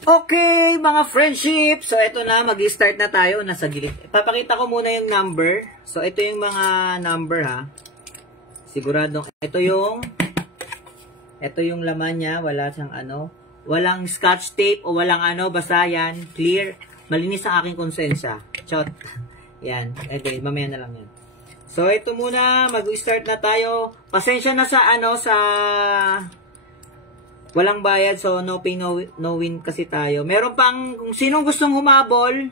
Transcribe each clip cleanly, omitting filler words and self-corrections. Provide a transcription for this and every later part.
Okay, mga friendship. So, ito na. Mag-start na tayo. Nasa gilid. Papakita ko muna yung number. So, ito yung mga number, ha. Siguradong, ito yung laman niya. Wala siyang ano. Walang scotch tape o walang ano. Basta yan. Clear. Malinis ang aking konsensya. Chot. Yan. Okay, mamaya na lang yan. So, ito muna. Mag-start na tayo. Pasensya na sa ano, sa walang bayad, so no pay, no win kasi tayo. Meron pang, kung sinong gustong humabol,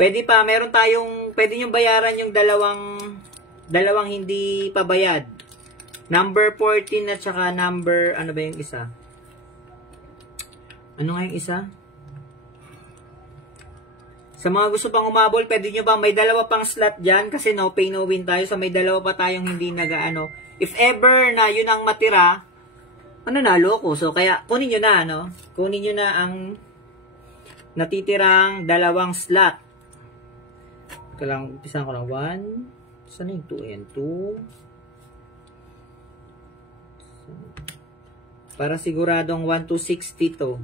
pwede pa, meron tayong, pwede nyo bayaran yung dalawang hindi pa bayad. Number 14 at saka number, ano ba yung isa? Ano nga yung isa? Sa mga gusto pang humabol, pwede nyo ba, may dalawa pang slot dyan, kasi no pay, no win tayo, so may dalawa pa tayong hindi nag-ano. If ever na yun ang matira, mananalo ko. So, kaya, kunin nyo na, no? Kunin nyo na ang natitirang dalawang slot. Kailangan, umpisahan ko lang. 1. Saan yung 2 and 2? Para siguradong 1 to 60 to.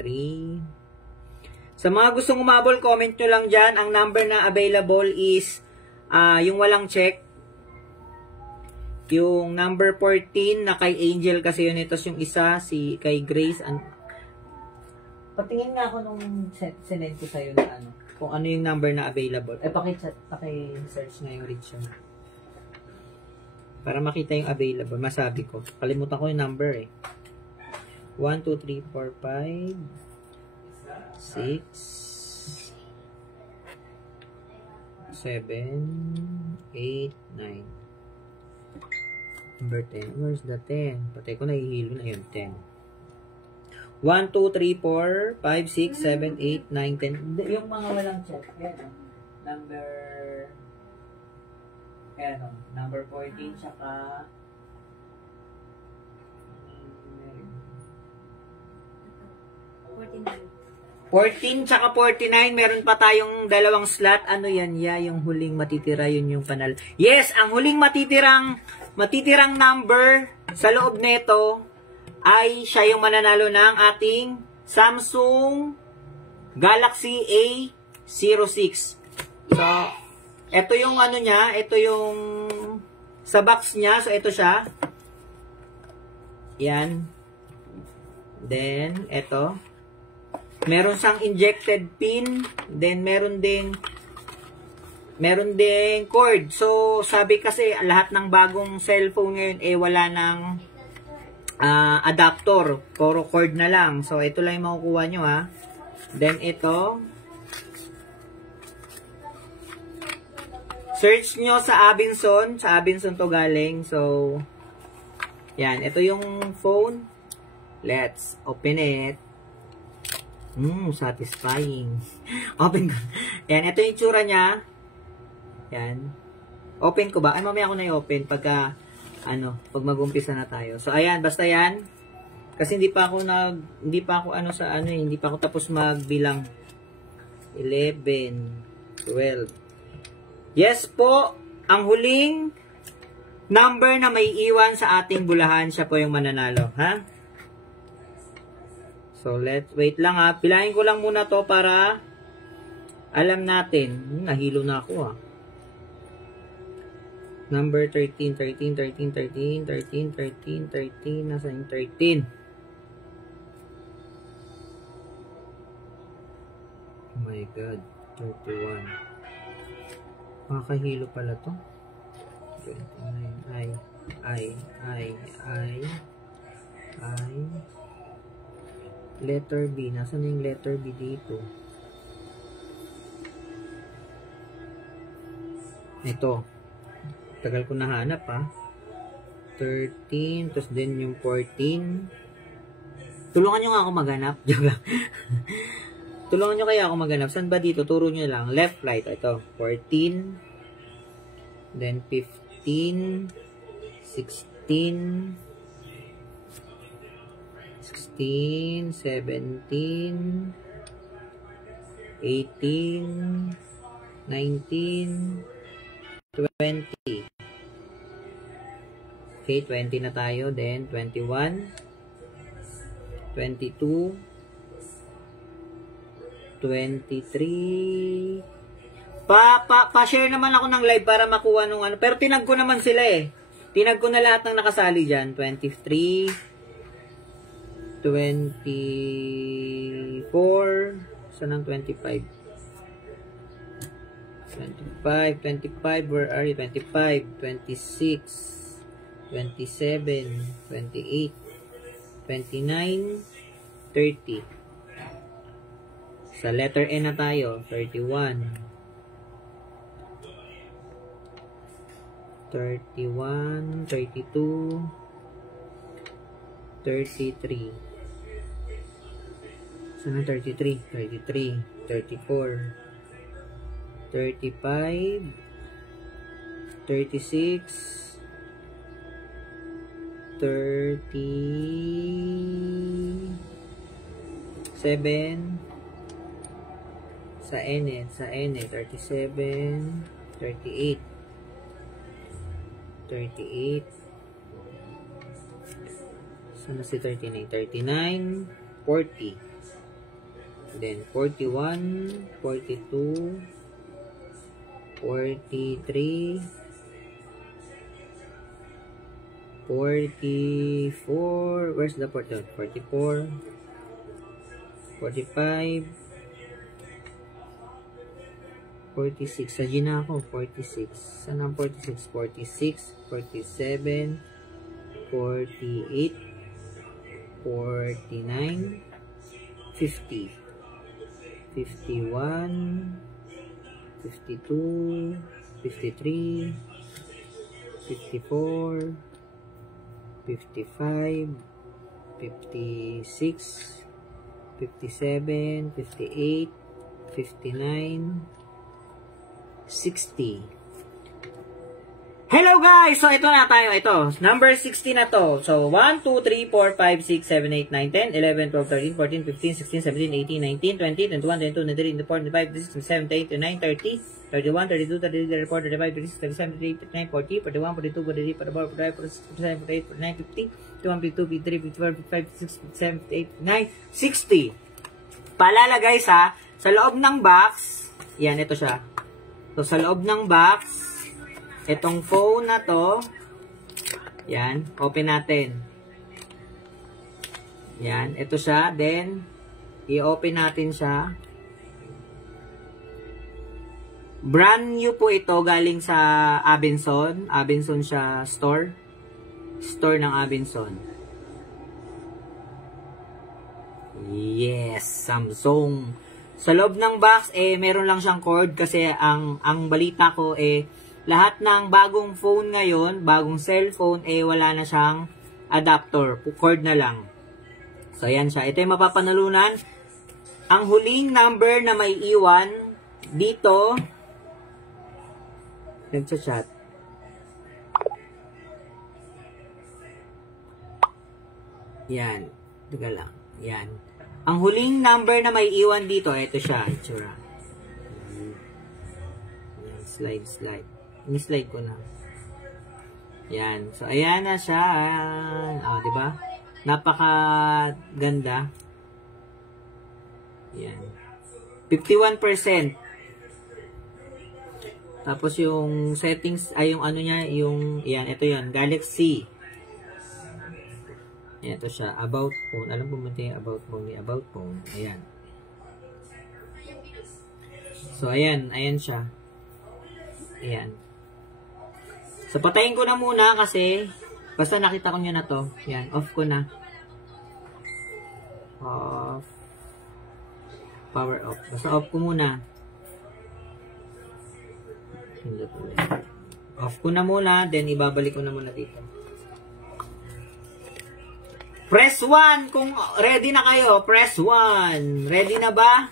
3. Sa mga gustong umabol, comment nyo lang dyan. Ang number na available is yung walang check. Yung number 14 na kay Angel kasi yun. Ito yung isa, si kay Grace. Patingin nga ako nung sinend ko sa'yo na ano. Kung ano yung number na available. Paki-search na yung reach mo. Para makita yung available. Masabi ko. Kalimutan ko yung number eh. 1, 2, 3, 4, 5, 6, 7, 8, 9. Number 10. Where's the 10? Patay ko, nahihilo na yun. 10. 1, 2, 3, 4, 5, 6, 7, 8, 9, 10. Yung mga walang check. Yan. Number 14, tsaka 14 tsaka 49, meron pa tayong dalawang slot. Ano yan? Yung huling matitira, yun yung panal. Yes, ang huling matitirang number sa loob nito ay siya yung mananalo ng ating Samsung Galaxy A06. So, ito yung ano niya, ito yung sa box niya. So, ito siya. Yan. Then, ito. Meron siyang injected pin. Then, meron ding cord. So, sabi kasi, lahat ng bagong cellphone ngayon, wala ng adapter. Puro cord na lang. So, ito lang yung makukuha nyo, ha. Then, ito. Search nyo sa Abinson. Sa Abinson to galing. So, yan. Ito yung phone. Let's open it. Satisfying. Open ko. Yan. Ito yung tsura niya. Yan. Open ko ba? Ay, mamaya ako na i-open pag mag-umpisa na tayo. So, ayan. Basta yan. Kasi hindi pa ako tapos magbilang. 11, 12. Yes po. Ang huling number na may iwan sa ating bulahan, siya po yung mananalo. Ha? So, wait lang ha. Pilahin ko lang muna to para alam natin. Nahilo na ako ha. Number 13, 13, 13, 13, 13, 13, 13. Nasa yung 13? Oh my God. 31. Makakahilo pala to. 29. I. Letter B. Nasaan yung letter B dito? Ito. Tagal ko nahanap ha. 13. Tapos din yung 14. Tulungan nyo nga ako maghanap. Joke lang. Tulungan nyo kaya ako maghanap. Saan ba dito? Turo nyo lang. Left, right. Ito. 14. Then 15. 16. 16, 17, 18, 19, 20. Okay, 20 na tayo. Then, 21, 22, 23. Pa-share naman ako ng live para makuha nung ano. Pero tinag ko naman sila eh. Tinag ko na lahat ng nakasali dyan. 23, 24, saan ang 25? 25, where are you? 25, 26, 27, 28, 29, 30. Sa letter N na tayo, 31, 32, 33. Saan ang 33? 33, 34, 35, 36, 37, sa N, 37, 38, 38, saan na si 39? 39, 40, then 41, 42, 43, 44, where's the 44? 44, 45, 46, sa G na ako, 46, saan ang 46? 46, 47, 48, 49, 50, 51, 52, 53, 54, 55, 56, 57, 58, 59, 60. Hello guys! So ito na tayo. Ito. Number 60 na to. So 1, 2, 3, 4, 5, 6, 7, 8, 9, 10, 11, 12, 13, 14, 15, 16, 17, 18, 19, 20, 21, 22, 23, 24, 25, 26, 27, 28, 29, 30, 31, 32, 33, 34, 35, 36, 37, 38, 39, 40, 41, 42, 43, 44, 45, 46, 47, 48, 49, 50, 51, 52, 53, 54, 55, 56, 57, 58, 59, 60. Paalala guys ha, sa loob ng box, yan, ito siya. So sa loob ng box, itong phone na to, yan, open natin. Yan, ito siya. Then, i-open natin siya. Brand new po ito, galing sa Abenson. Abenson siya store. Store ng Abenson. Yes, Samsung. Sa loob ng box, meron lang siyang cord kasi ang balita ko, lahat ng bagong phone ngayon, bagong cellphone, wala na siyang adapter. Cord na lang. So, ayan siya. Ito yung mapapanalunan. Ang huling number na may iwan dito, nagchat-chat. Yan. Tiga lang. Yan. Ang huling number na may iwan dito, ito siya. Itsura. Yan. Slide. Ini-slide ko na. Yan. So, ayan na siya. O, diba? Napaka-ganda. Yan. 51%. Tapos, yung settings, ay, yung ano niya, yung, yan, ito yan. Galaxy. Yan, ito siya. About phone. Alam mo ba yung about phone? About phone. Ayan. So, ayan. Ayan siya. Ayan. So, patayin ko na muna kasi basta nakita ko nyo na to. Yan, off ko na. Off. Power off. Basta off ko muna. Off ko na muna, then ibabalik ko na muna dito. Press 1 kung ready na kayo. Press 1. Ready na ba?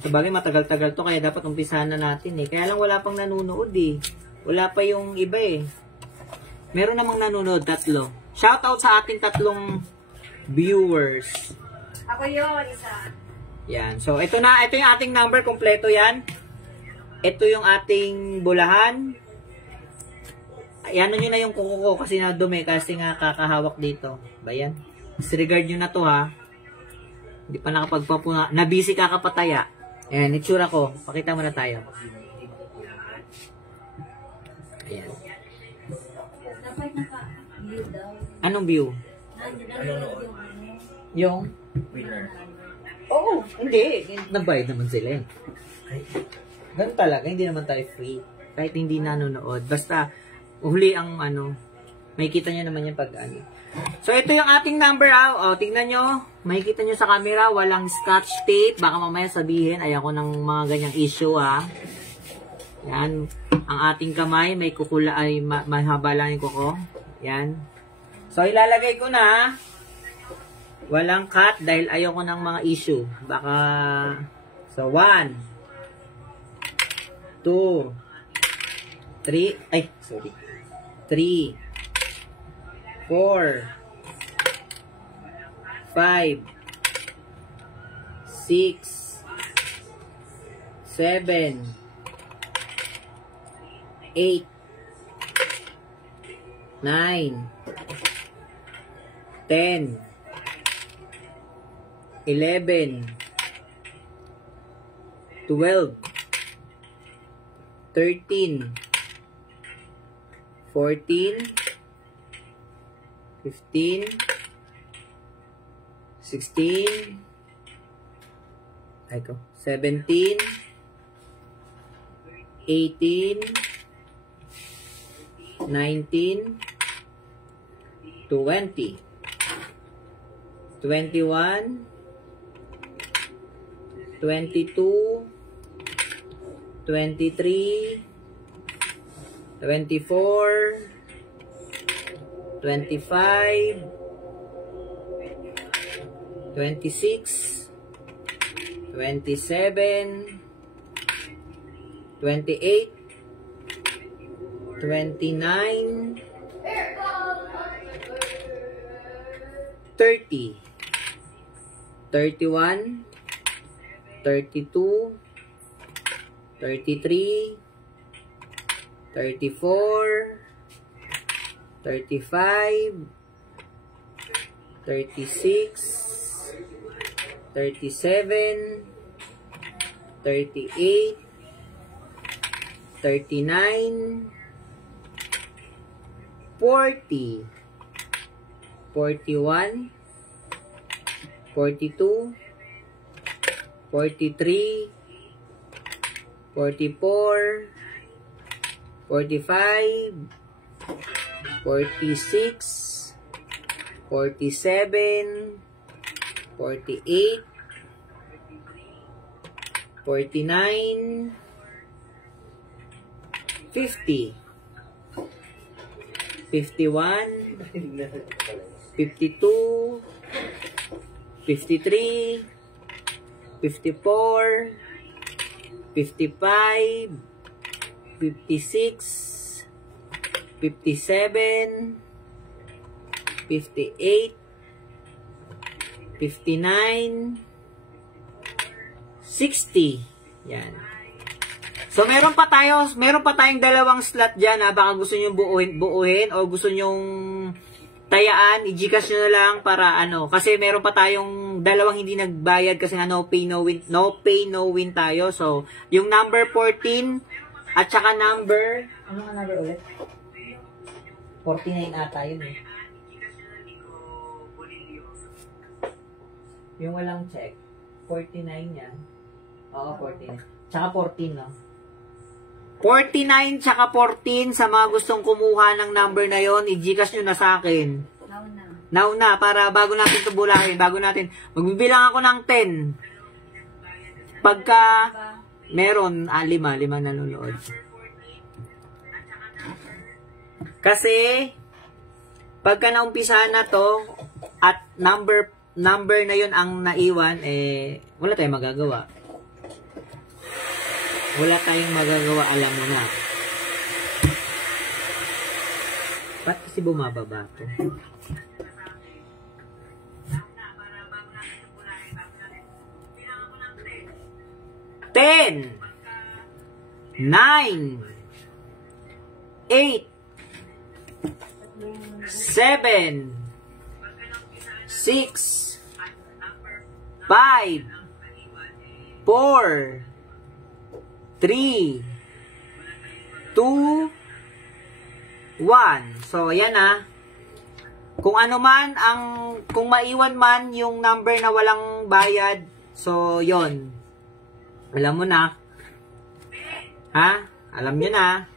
Sabagay matagal-tagal to kaya dapat umpisahan na natin eh. Kaya lang wala pang nanonood eh. Wala pa yung iba eh. Meron namang nanonood, 3. Shoutout sa ating 3 viewers. Ako yun, isa. Yan. So, ito na. Ito yung ating number. Kompleto yan. Ito yung ating bulahan. Ayan nyo na yung kuko ko kasi nadumi kasi nga kakahawak dito. Ba yan? Disregard nyo na to ha. Hindi pa nakapagpapuna. Nabisi ka kapataya. Ayan, itsura ko. Pakita mo na tayo. Ayan. Anong view? Yung? Winner. Oo, hindi. Nagbayad naman sila eh. Ganun talaga, hindi naman tayo free. Kahit hindi nanonood. Basta, huli ang ano, may kita nyo naman yung pag ano. So, ito yung ating number ha. O, tingnan nyo. Makikita nyo sa camera, walang scotch tape. Baka mamaya sabihin, ayoko ng mga ganyang issue ha. Yan. Ang ating kamay, may kukula, ay mahaba lang yung kuko. Yan. So, ilalagay ko na. Walang cut dahil ayoko ng mga issue. Baka, so 1, 2, 3, ay, sorry. 3, 4, 5, 6, 7, 8, 9, 10, 11, 12, 13, 14, 15, 16, 17, 18, 19, 20, 21, 22, 23, 24, 25, 26, 27, 28, 29, 30, 31, 32, 33, 34, 35, 36, 37, 38, 39, 40, 41, 42, 43, 44, 45, 46, 47, 48, 49, 50, 51, 52, 53, 54, 55, 56, 57, 58, 59, 60. Yan. So meron pa tayong dalawang slot diyan ha, baka gusto niyo buuhin o gusto niyo tayaan, i-Gcash nyo na lang para ano, kasi meron pa tayong dalawang hindi nagbayad kasi nga no pay no win tayo. So, yung number 14 at saka number, ano nga number ulit? 49 ata yun eh. Yung walang check. 49 yan. Oo, 49. Tsaka 14, no? 49 tsaka 14 sa mga gustong kumuha ng number na yon, i-Gcash nyo na sa akin. Now na, para bago natin ito bulahin, magbibilang ako ng 10. Pagka meron, 5 nanonood. Kasi, pagka naumpisahan na to, at number na yon ang naiwan, eh, wala tayong magagawa. Wala tayong magagawa, alam mo na. Ba't kasi bumababa to? Ten, 9, 8, 7, 6, 5, 4, 3, 2, 1. So, ayan na. Kung ano man kung maiwan man yung number na walang bayad, so, yon. Alam mo na. Ha? Alam nyo na.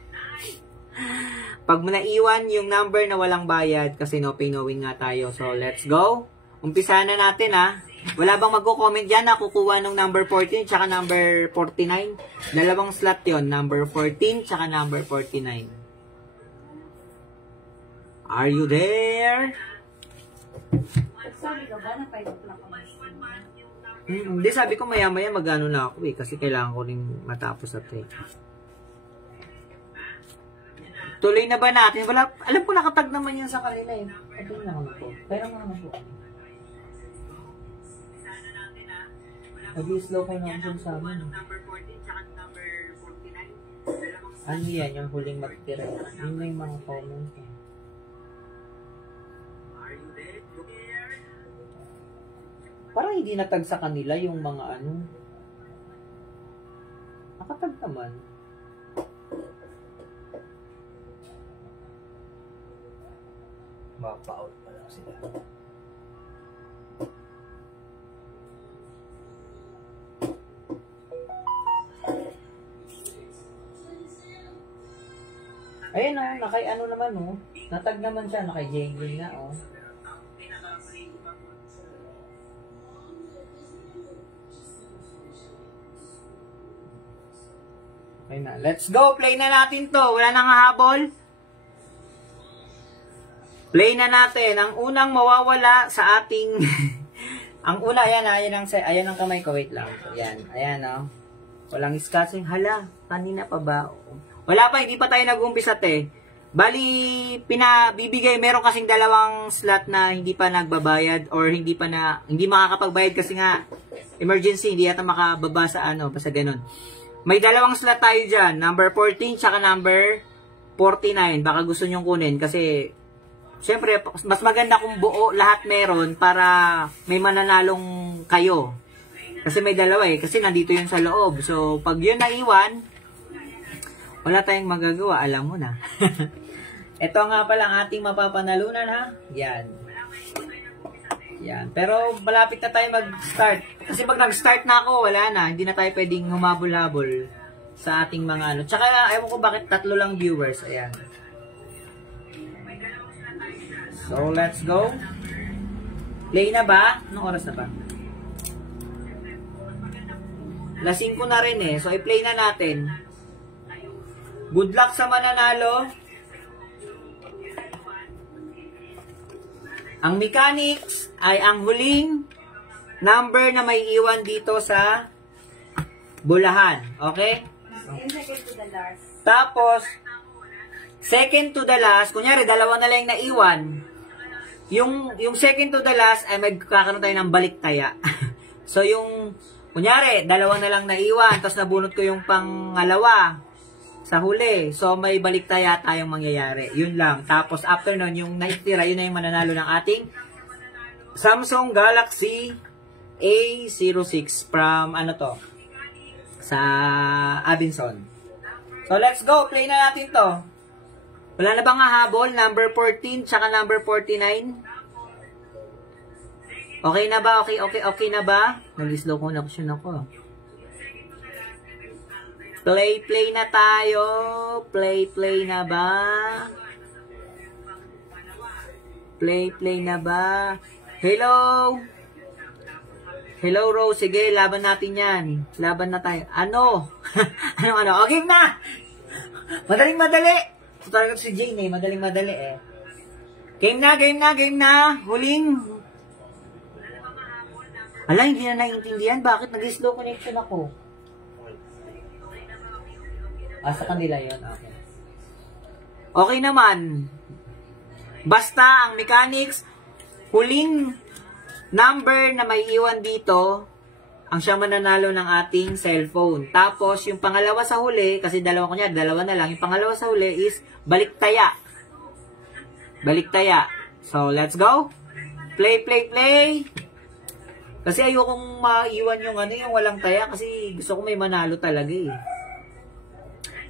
Pag mo naiwan yung number na walang bayad, kasi no pay no win nga tayo. So, let's go. Umpisa na natin, ha. Wala bang magko-comment dyan na kukuha ng number 14 tsaka number 49? Dalawang slot yon, number 14 tsaka number 49. Are you there? Sabi ka ba na 5 o'clock ako? Hindi, sabi ko maya-maya magano na ako eh. Kasi kailangan ko rin matapos at eh. Tuloy na ba natin? Wala, alam ko nakatag naman yan sa kanila eh. Ito na naman po. Pero naman po. Mag-i-slow ko na ako sa amin. Ano yan? Yung huling magtira. Yun na yung mga comments eh. Parang hindi natag sa kanila yung mga ano. Nakatag naman. Mapa-out pa lang sila. Ayun o, nakay ano naman o. Natag naman siya, nakay Jengin na o. Okay na. Let's go. Play na natin to. Wala nang habol. Play na natin. Ang unang mawawala sa ating... ang una, ayan ha. Ayan ang kamay ko. Wait lang. Ayan. Ayan o. Walang scratching. Hala. Kanina pa ba? Wala pa. Hindi pa tayo nag-umpisa te. Bali, pinabibigay. Meron kasing dalawang slot na hindi pa nagbabayad or hindi makakapagbayad kasi nga emergency. Hindi yata makababa sa ano. Basta ganun. May dalawang slot tayo dyan. Number 14 tsaka number 49. Baka gusto nyong kunin kasi syempre, mas maganda kung buo lahat meron para may mananalong kayo. Kasi may dalawa eh. Kasi nandito yun sa loob. So, pag yun naiwan, wala tayong magagawa. Alam mo na. Ito nga pala ang ating mapapanalunan ha. Yan. Yan. Pero malapit na tayo mag-start. Kasi pag nag-start na ako, wala na. Hindi na tayo pwedeng humabol-habol sa ating mga ano. Tsaka, ayaw ko bakit 3 lang viewers. Ayan. So, let's go. Play na ba? Anong oras na ba? Lasing ko na rin eh. So, i-play na natin. Good luck sa mananalo. Ang mechanics ay ang huling number na may iwan dito sa bulahan. Okay? Second to the last. Tapos, second to the last, kunyari, dalawa na lang naiwan. Yung second to the last ay magkakaroon tayo ng baliktaya. So, yung, kunyari, dalawa na lang naiwan, tapos nabunot ko yung pangalawa sa huli. So, may baliktaya tayong mangyayari. Yun lang. Tapos, after nun, yung naitira, yun na yung mananalo ng ating Samsung Galaxy A06 from, ano to? Sa Abenson. So, let's go. Play na natin to. Wala na bang hahabol? Number 14, tsaka number 49. Okay na ba? Okay na ba? Nag-slow connection ako. Play na tayo. Play na ba? Play na ba? Hello? Hello, Rose. Sige, laban natin yan. Laban na tayo. Ano? ano? Okay na! Madaling-madali. Talaga si Jane eh. Madaling-madali eh. Game na. Huling. Ala, hindi na naiintindihan. Bakit nag-slow connection ako? Sa kanila yun. Okay. Okay naman. Basta ang mechanics, huling number na may iwan dito, ang siyang mananalo ng ating cellphone. Tapos, yung pangalawa sa huli, kasi dalawa na lang, yung pangalawa sa huli is baliktaya. So, let's go. Play, play, play. Kasi ayokong maiwan yung ano, yung walang taya. Kasi gusto ko may manalo talaga eh.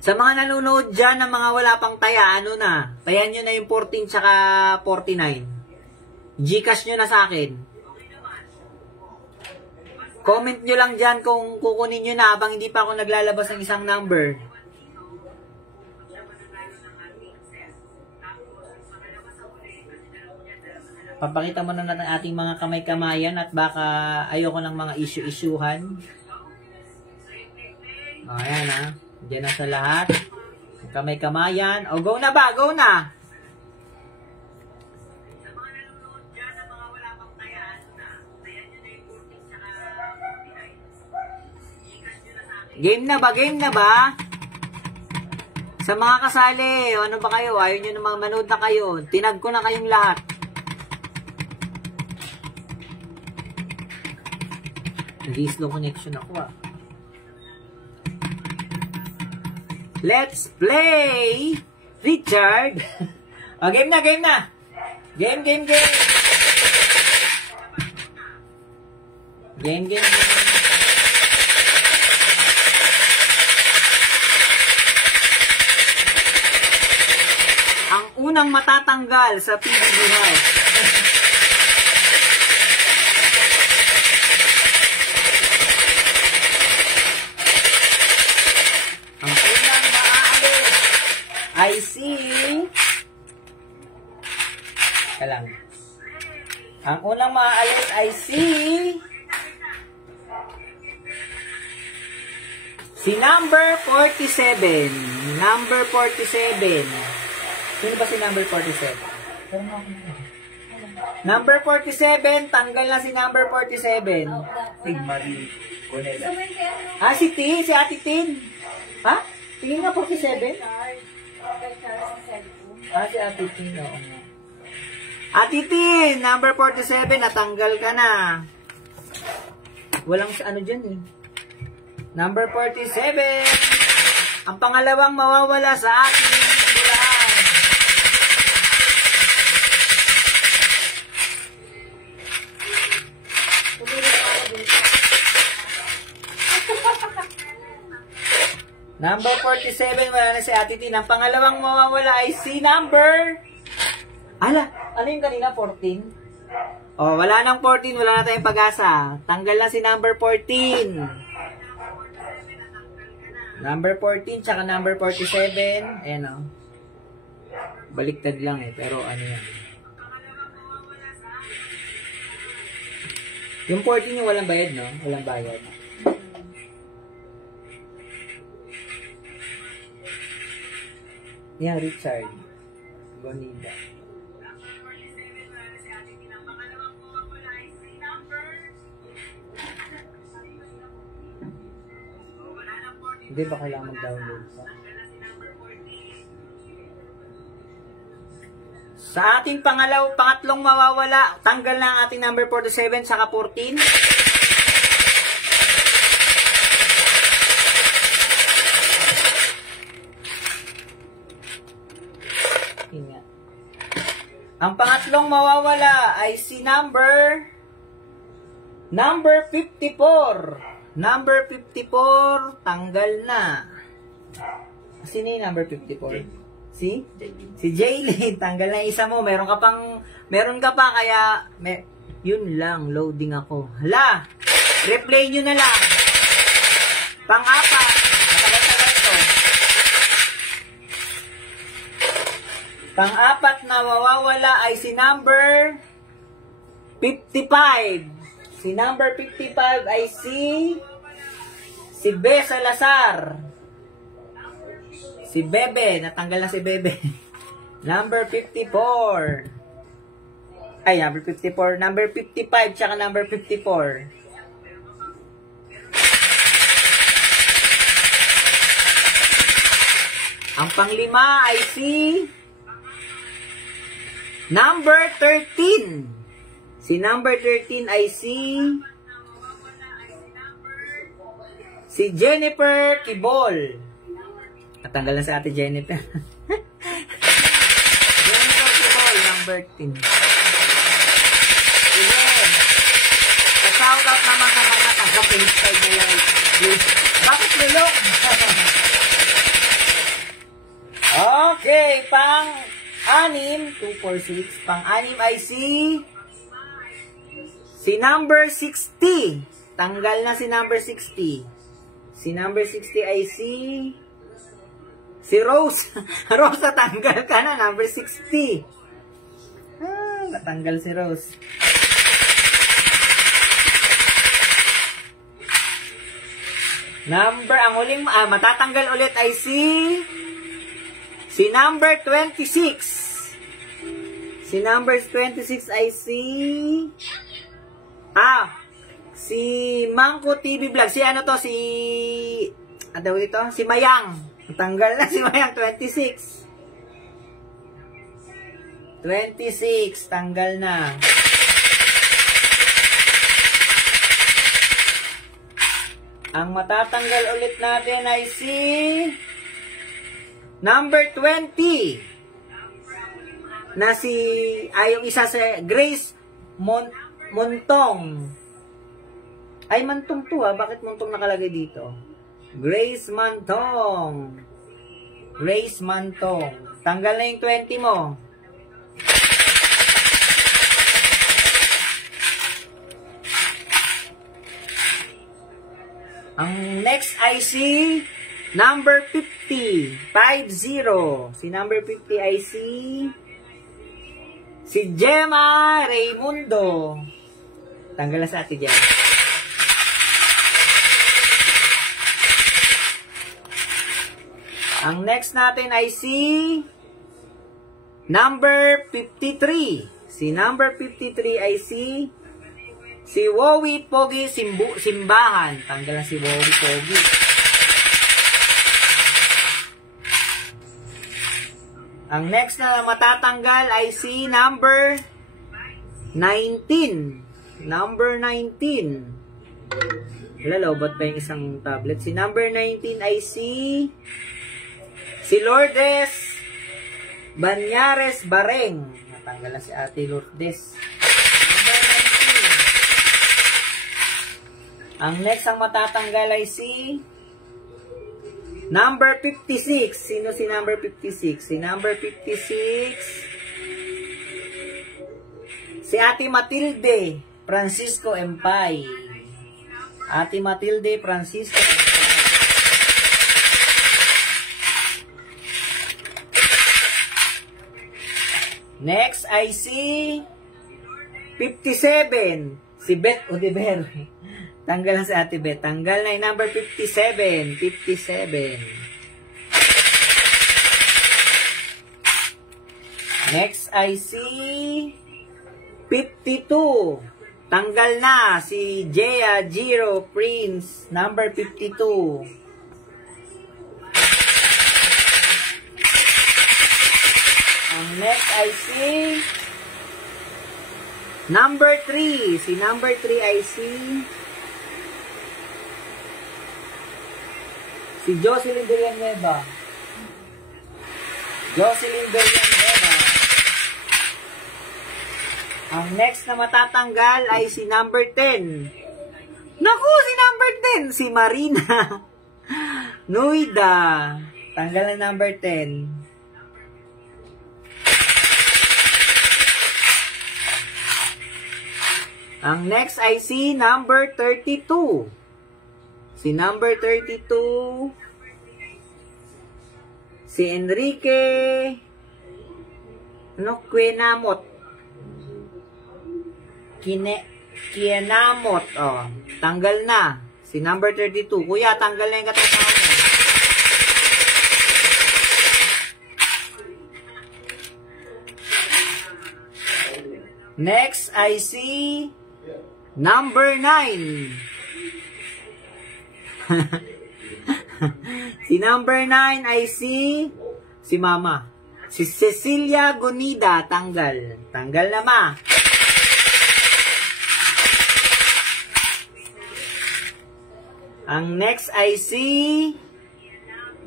Sa mga nanonood dyan ng mga wala pang taya, ano na? Tayan nyo na yung 14 tsaka 49. Gcash nyo na sa akin. Comment nyo lang dyan kung kukunin nyo na habang hindi pa ako naglalabas ng isang number. Papakita mo na natin ating mga kamay-kamayan at baka ayoko ng mga issue-issuehan. O, ayan ha. Diyan na sa lahat. Kamay-kamayan. O, go na ba? Go na! Game na ba? Game na ba? Sa mga kasali, ano ba kayo? Ayaw nyo namang manood na kayo. Tinag ko na kayong lahat. Nag-slow connection ako ah. Let's play! Richard! O, game na, game na! Game, game, game! Game, game, game! Ang unang matatanggal sa PBB House. Ang unang maaalis ay si... Kalang. Ang unang maaalis ay si number 47. Number 47. Sino ba si number 47? Number 47, tanggal na si number 47. Ah, si Tin, si Ate Tin. Ha? Tingin nga 47? Ah, si Ate Tin, oo. Ate Tin, number 47, natanggal ka na. Walang ano dyan eh. Number 47. Ang pangalawang mawawala sa ating bulaan. Number 47, wala na si Ate Tin. Ang pangalawang mawawala ay si number... Ala, ano yung kanina? 14? Oh, wala nang 14, wala na tayong pag-asa. Tanggal na si number 14. Number 14, tsaka number 47. Ayan o. Baliktad lang eh, pero ano yan. Yung 14 yung walang bayad, no? Walang bayad. Yan, Richard. Bonita. Hindi ba kailangan mag-download pa? Sa ating pangatlong mawawala, tanggal na ang ating number 47 saka 14. Ang pangatlong mawawala ay si number 54. Number 54, tanggal na. Sino yung number 54? Si Jaylin, tanggal na isa mo. Meron ka pa, kaya, yun lang, loading ako. Hala, replay nyo na lang. Pang-apat, matagal-tagal to. Pang-apat na mawawala ay si number 55. Si number 55 ay si Be Salazar. Si Bebe. Natanggal na si Bebe. Number 54. Ay, number 54. Number 55 tsaka number 54. Ang panglima ay si number 13. Si number 13 ay si Jennifer Kibol. Natanggal na sa ate Jennifer. Jennifer Kibol, number 13. Naka-page 5 na lang. Bakit lulong? Okay, pang-anim, 2, 4, 6. Pang-anim ay si number 60. Tanggal na si number 60. Si number 60 ay si Rose. Rose, natanggal ka na. Number 60. Natanggal si Rose. Ang huling, matatanggal ulit ay si number 26. Si number 26 ay si Mangko TV Vlog. Si ano to? Ano dito? Si Mayang. Tanggal na si Mayang. 26. 26. Tanggal na. Ang matatanggal ulit natin ay si number 20. Yung isa sa Grace Montong. Ay, Mantong to Bakit Montong nakalagay dito? Grace Mantong. Grace Mantong. Tanggal na yung 20 mo. Ang next ay si number 50. 50. Si number 50 ay si Gemma Raimundo. Tanggal na sa ate Gemma. Ang next natin ay si number 53. Si number 53 ay si Wowie Pogi Simbahan. Tanggal na si Wowie Pogi. Ang next na matatanggal ay si number 19. Number 19. Lalobot pa yung isang tablet. Si number 19 ay si Lourdes Banyares Bareng. Natanggal na si Ate Lourdes. Ang next ang matatanggal ay si number 56. Sino si number 56? Si number 56 si Ate Matilde Francisco Empay. Ate Matilde Francisco Empay. Next ay si 57. Si Beth Odiver. Tanggal na si Ate Beth. Tanggal na yung number 57. 57. Next ay si 52. Tanggal na si Jea Jiro Prince. Number 52. Ang next ay si number 3. Si number 3 ay si Jocelyn Villanueva. Jocelyn Villanueva. Ang next na matatanggal ay si number 10. Naku, si number 10. Si Marina Nuida. Tanggal na number 10. Ang next ay si number 32. Si number 32, si Enrique Quenamot. Kienamot. Oh, tanggal na. Si number 32. Kuya, tanggal na yung katangahan mo. Next ay si number 9. Si number 9 ay si Mama. Si Cecilia Gonida. Tanggal. Tanggal na, ma. Ang next ay si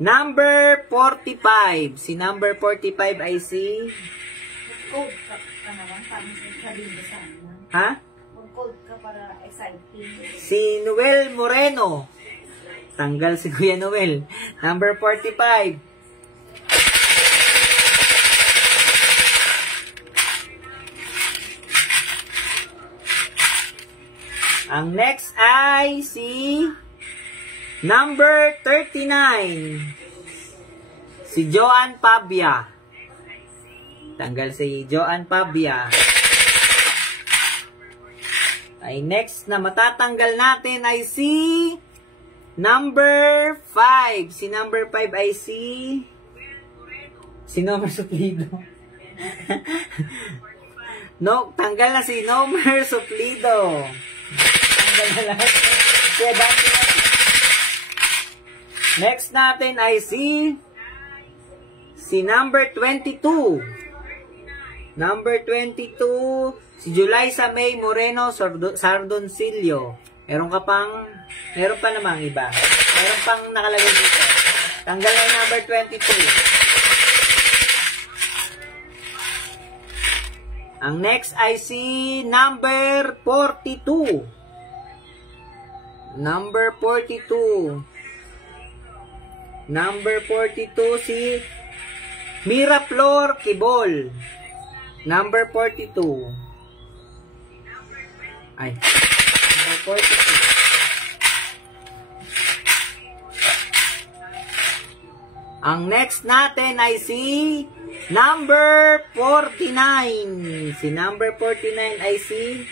number 45. Si number 45 ay si... Code ka naman. Parang sabihin ba sa akin? Ha? Mag-code ka para exciting. Si Noel Moreno. Tanggal si Kuya Noel. Number 45. Ang next ay si number 39. Si Joan Pabia. Tanggal si Joan Pabia. Ay next na matatanggal natin ay si number 5. Si number 5 ay si Nomer Suplido. No, tanggal na si Nomer Suplido. Tanggal na lahat. Next natin ay si number 22. Number 22, si Julysa May Moreno Sardoncillo. Meron pa namang iba. Meron pang nakalagay dito. Tanggal na yung number 22. Ang next ay si number 42. Number 42. Number 42 si Miraflor Kibol. Number 42. Ay. Number 42. Ang next natin ay si number 49. Si number 49 ay si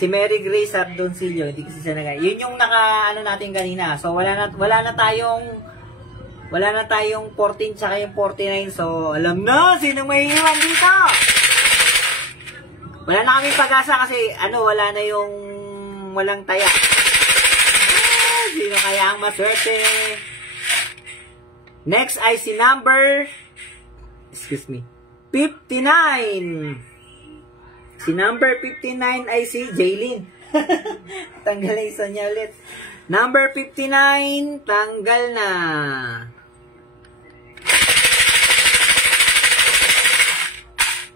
si Mary Grace Sardoncillo. Hindi kasi siya yun yung naka natin kanina. So wala na tayong 14 tsaka yung 49. So alam na sino may iwan dito. Wala na kaming pag-asa kasi wala na yung walang taya. Sino kaya ang maswerte? Next ay si number 59. Si number 59 ay si Jaylin. Tanggal na isa niya ulit. Number 59, tanggal na.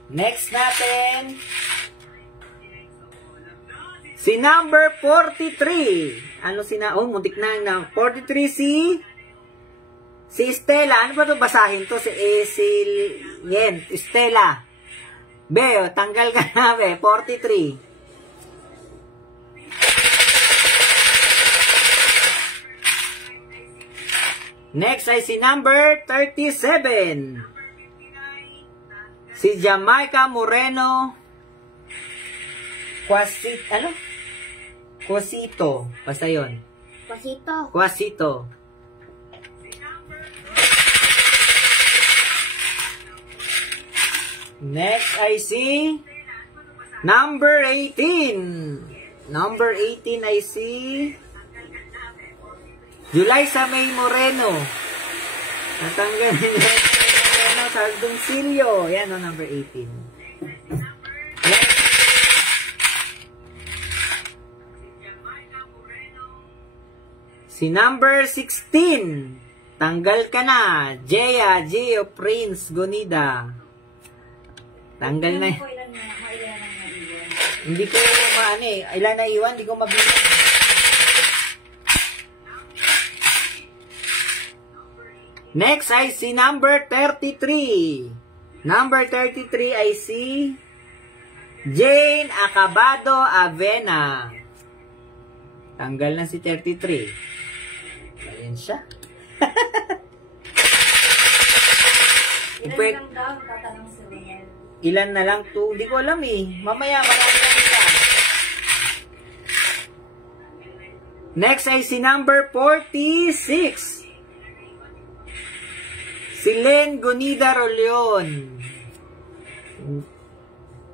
Next natin, si number 43. Muntik na. 43 si Stella. Ano ba ito basahin to? Stella. Be, tanggal ka na, be. 43. Next ay si number 37. Si Jamaica Moreno Quasito. Basta yun. Quasito. Next ay si number 18. Number 18 ay si Julysa May Moreno. Natanggal ni Moreno Sardoncillo. Yan o, number 18. Si number 16. Tanggal ka na. Jea Gio Prince Gonida. Tanggal na. Hindi ko ilan na iwan, hindi ko mabilang. Next ay si number 33. Number 33 ay si Jane Acabado Avena. Tanggal na si 33. Ayan siya. Ilan lang daw, tatanong si Ronel. Ilan na lang to? Hindi ko alam eh. Mamaya, marami lang ito. Next ay si number 46. Si Len Gonida Roleon.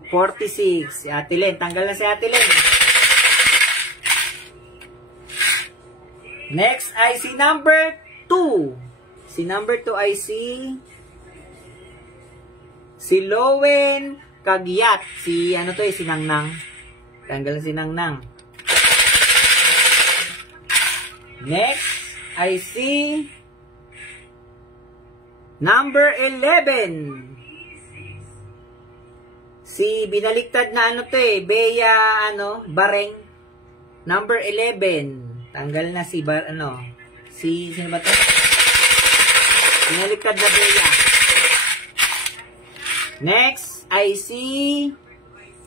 46. Si Ate Len. Tanggal na si Ate Len. Next ay si number 2. Si number 2 ay si Lowen Kagyat. Si si Nangnang. Tanggal na si Nangnang. Next ay si number 11. Si binaliktad na ano to eh, Bea, Bareng. Number 11. Tanggal na si, sino ba to? Binaliktad na Bea. Next, I see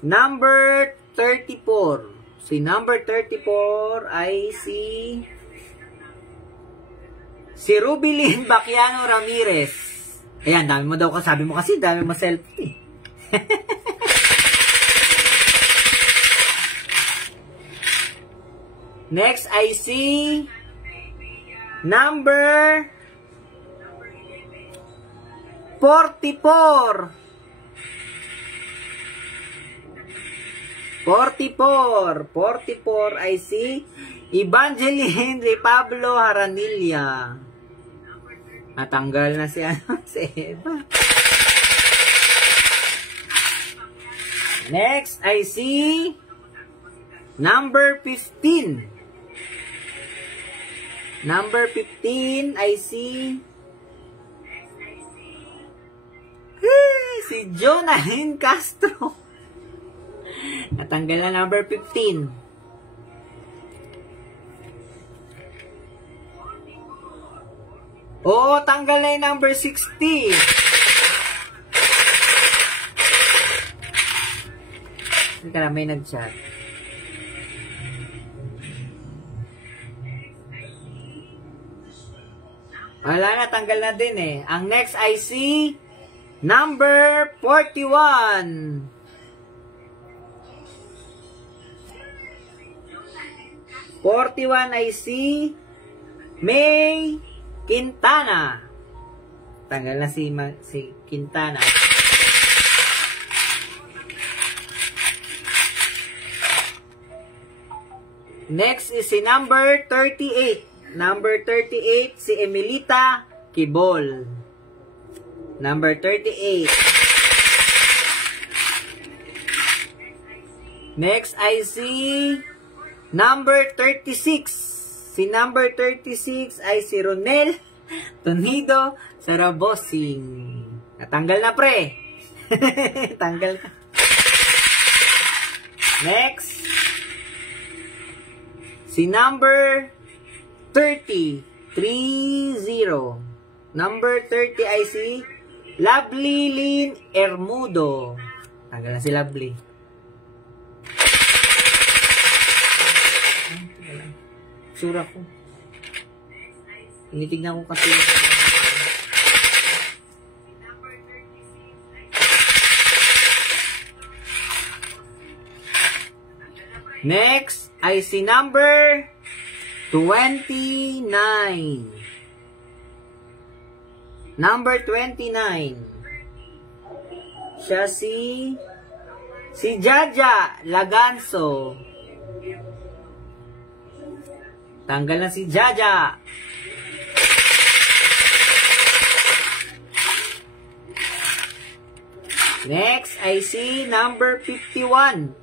number 34. Si number 34, I see si Rubilin Baquiano Ramirez. Ayan, dami mo daw sabi mo kasi, dami mo selfie. Next, I see number 44. 44, I see Evangeline Repablo Haranilla. Natanggal na si si Eva. Next, I see number 15. Number 15, I see si Jonahin Castro. Natanggal na number 15. Oo, tanggal na yung number 60. Hindi ka na, may nag-chat. Wala na, tanggal na din eh. Ang next I see number 41. 41, I see May Quintana. Tanggal na si Quintana. Next is si number 38. Number 38, si Emilita Kibol. Number 38. Next, I see number 36. Si number 36 ay si Ronel Tonido Sarabosing. Natanggal na pre. Tanggal na. Next. Si number 30. 30. Number 30 ay si Lovely Lynn Ermudo. Tanggal na si Lovely. Sura ko. Tinitignan ko kasi. Next ay si number 29. Number 29. Siya si Jaja Laganso. Tanggal na si Jaja. Next, I see number 51.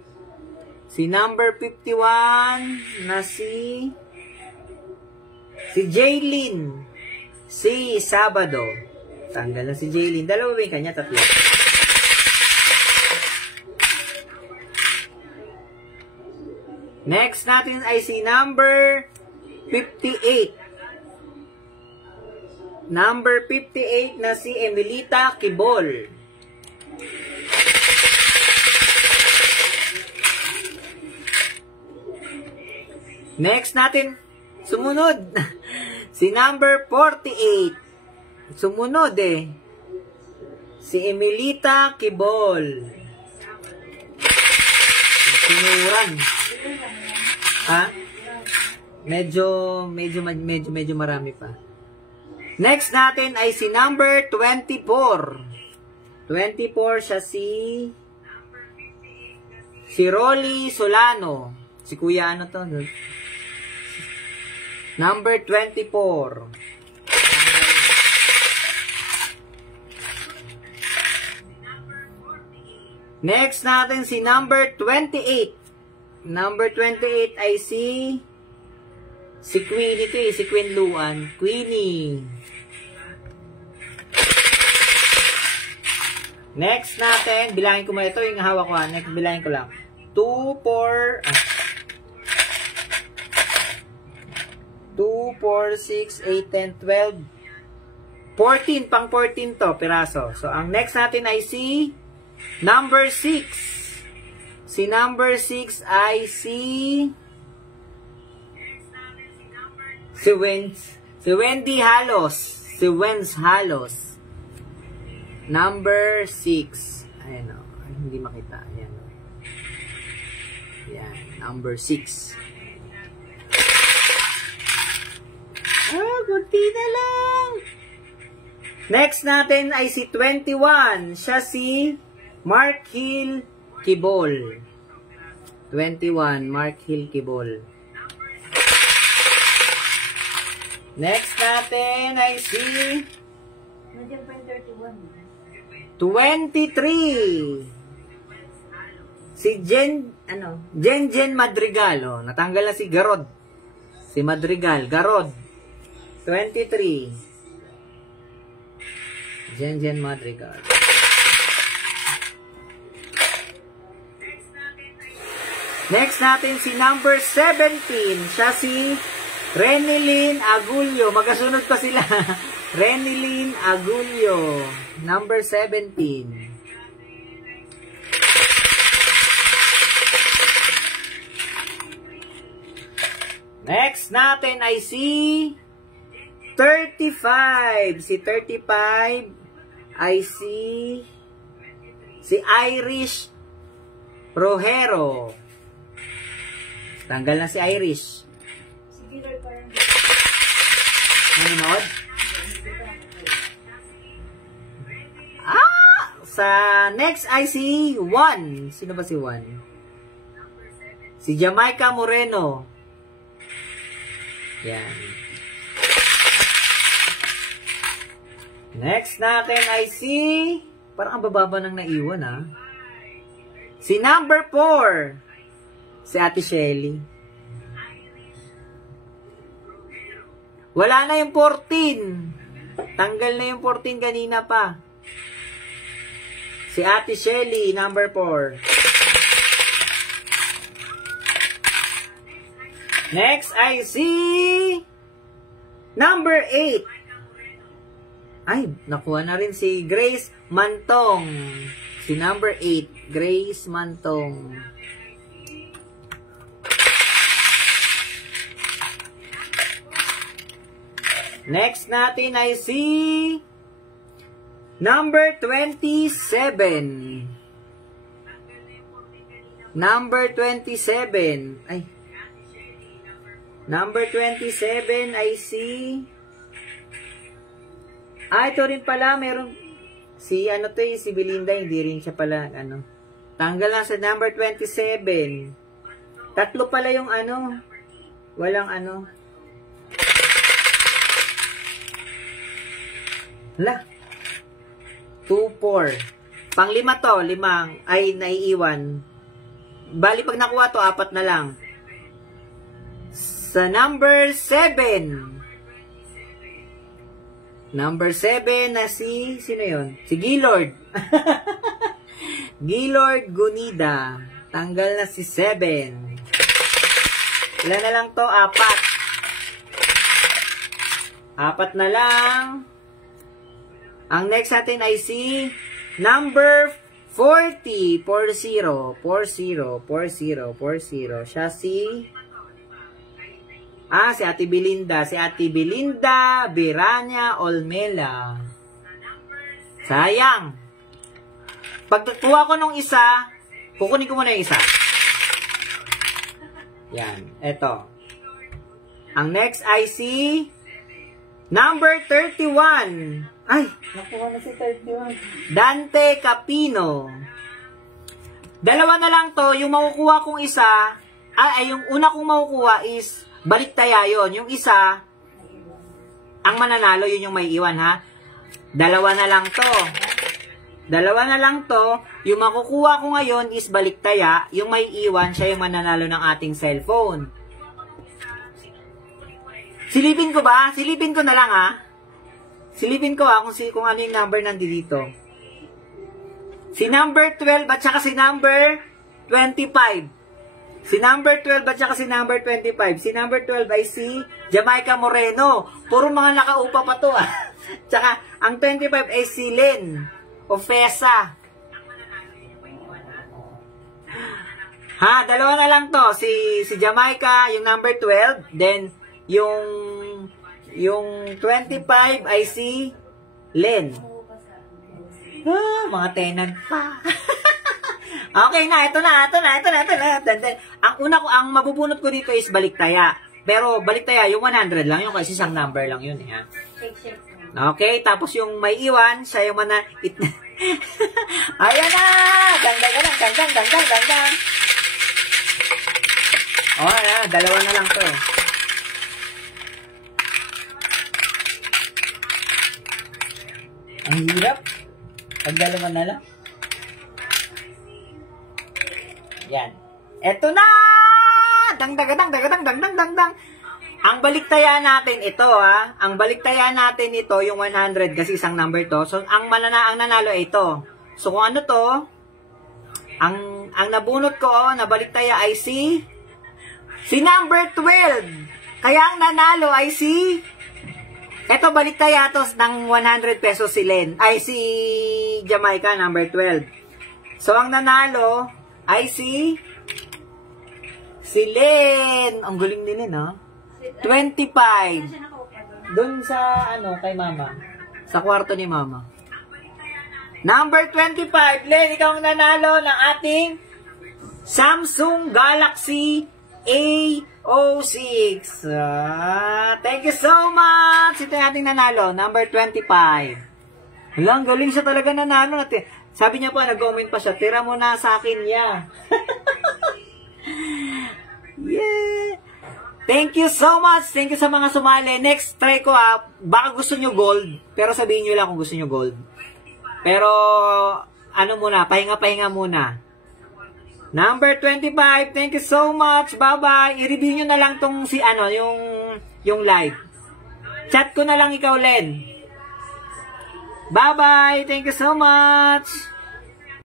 Si number 51 na si Jaylin. Si Sabado. Tanggal na si Jaylin. Dalawa ba yung kanya? Tatlo. Next natin ay si number 58. Number 58 na si Emilita Kibol. Next natin, sumunod. Si number 48. Sumunod eh. Si Emilita Kibol. Sinuran. Ha? Medyo marami pa. Next natin ay si number 24. 24 siya si Rolly Solano. Si Kuya ano to? Number 24. Next natin si number 28. Number 28 ay si Queenie ito eh, si Queen Luan. Queenie. Next natin, bilangin ko mo ito, yung hawak ko ha. Next, bilangin ko lang. 2, 4, 2, 4, 6, 8, 10, 12, 14, pang 14 to, piraso. So, ang next natin ay si number 6. Si number 6 ay si Wendy Halos. Si Wenz Halos. Number 6. Ayan o. Hindi makita. Ayan o. Ayan. Number 6. Kunti na lang. Next natin ay si 21. Siya si Mark Hill Kibol. 21. Mark Hill Kibol. Next natin ay si Nandiyan pa yung 31. 23. Si Jen Madrigal. Oh, natanggal na si Garod. Si Madrigal. Garod. 23. Jen Madrigal. Next natin si number 17. Siya si Renilyn Agulio. Magkasunod pa sila. Renilyn Agulio. Number 17. Next natin ay si 35. Si 35 ay si Irish Rojero. Tanggal na si Irish. Nanonood? Sa next ay si 1. Sino ba si 1? Si Jamaica Moreno. Yan. Next natin ay si... Parang ang bababa nang naiwan ha. Si number 4. Si Ate Shelly. Wala na yung 14. Tanggal na yung 14 kanina pa. Si Ate Shelly, number 4. Next ay si number 8. Ay, nakuha na rin si Grace Mantong. Si number 8, Grace Mantong. Next natin ay si number 27. Number 27. Ay. Number 27 ay si... ito rin pala, meron... Si si Belinda, hindi rin siya pala, Tanggal lang sa number 27. Tatlo pala yung walang Hala. 2, 4. Pang 5 to, 5 ay naiiwan. Bali pag nakuha to, 4 na lang. Sa number 7. Number 7 na si, sino yun? Si Gilord. Gilord Gunida. Tanggal na si 7. Ilan na lang to? 4. 4 na lang. Ang next natin ay si number 40. 40. Siya si... si Ate Belinda. Si Ate Belinda Birania Olmela. Sayang. Pagkuha ko nung isa, kukunin ko muna yung isa. Yan. Eto. Ang next ay si number 31. Ay, nakuha na si 31. Dante Capino. Dalawa na lang to. Yung makukuha kong isa, yung una kong makukuha is baliktaya yun. Yung isa, ang mananalo, yun yung may iwan, ha? Dalawa na lang to. Yung makukuha ko ngayon is baliktaya. Yung may iwan, siya yung mananalo ng ating cellphone. Silipin ko ba? Silipin ko na lang, ha? Silipin ko, kung ano yung number nandito. Si number 12 at saka si number 25. Si number 12 at saka si number 25. Si number 12 ay si Jamaica Moreno. Puro mga nakaupa pa to ah. Tsaka ang 25 ay si Lynn Ofesa. Ha, dalawa na lang to. Si Jamaica, yung number 12. Then, yung 25 ay si Lynn. Ah, mga tenant pa. Okay na, ito na. Ang mabubunot ko dito is baliktaya. Pero baliktaya, yung 100 lang yun kasi isang number lang yun. Ha? Okay, tapos yung may iwan, siya yung Ayan na! Dang. Oh, ayan, dalawa na lang to. Ang hirap. Pag dalawa na lang. Yan. Eto na! Dang. Ang baliktaya natin ito, ha. Ang baliktaya natin ito, yung 100 kasi isang number to. So, ang nanalo ay ito. So, kung ano to, ang nabunot ko, na baliktaya ay si number 12. Kaya ang nanalo ay si eto baliktaya to ng 100 pesos si Len. Ay si Jamaica, number 12. So, ang nanalo ay si Len. Ang galing din yun, ha? 25. Doon sa, kay mama. Sa kwarto ni mama. Number 25. Len, ikaw ang nanalo ng ating Samsung Galaxy A06. Thank you so much. Ito yung ating nanalo. Number 25. Walang galing siya talaga nanalo natin. Sabi niya po, nag-comment pa siya, tira mo na sa akin niya. Yeah. Thank you so much. Thank you sa mga sumali. Next, try ko baka gusto nyo gold. Pero sabihin nyo lang kung gusto nyo gold. Pero, muna, pahinga-pahinga muna. Number 25. Thank you so much. Bye-bye. I-review nyo na lang tong yung live. Chat ko na lang ikaw, Len. Bye-bye. Thank you so much.